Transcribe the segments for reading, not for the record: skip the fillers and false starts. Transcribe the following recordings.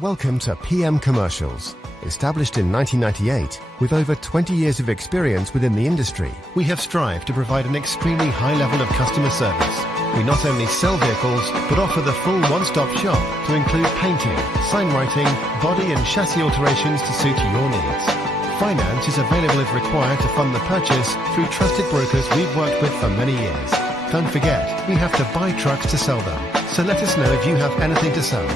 Welcome to PM Commercials. Established in 1998, with over 20 years of experience within the industry, we have strived to provide an extremely high level of customer service. We not only sell vehicles, but offer the full one-stop shop to include painting, sign writing, body and chassis alterations to suit your needs. Finance is available if required to fund the purchase through trusted brokers we've worked with for many years. Don't forget, we have to buy trucks to sell them, so let us know if you have anything to sell.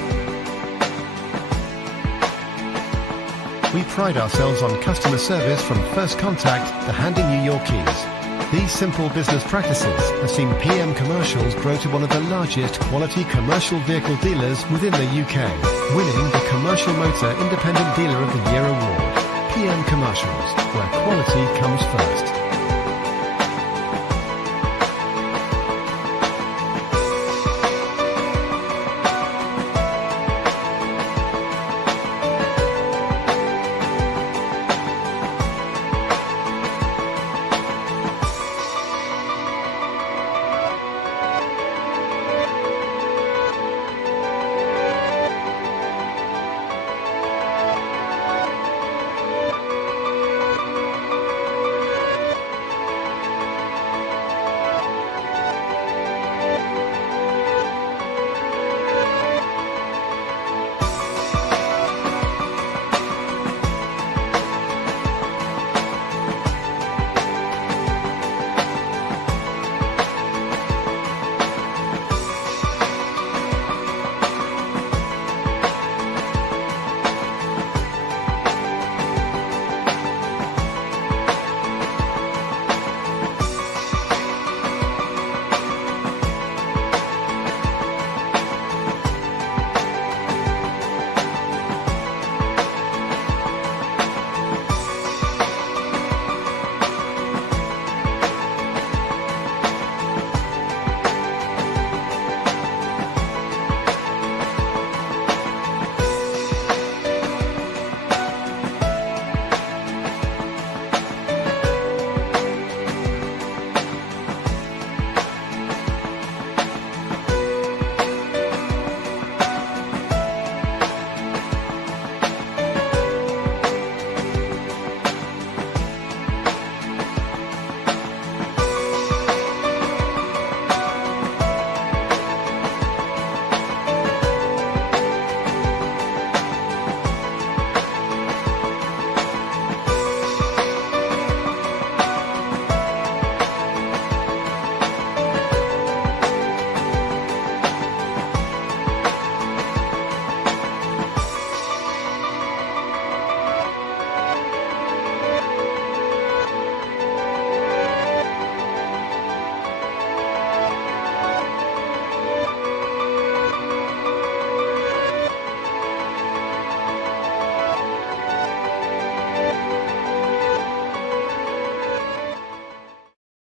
We pride ourselves on customer service from first contact to handing you your keys. These simple business practices have seen PM Commercials grow to one of the largest quality commercial vehicle dealers within the UK, winning the Commercial Motor Independent Dealer of the Year award. PM Commercials, where quality comes first.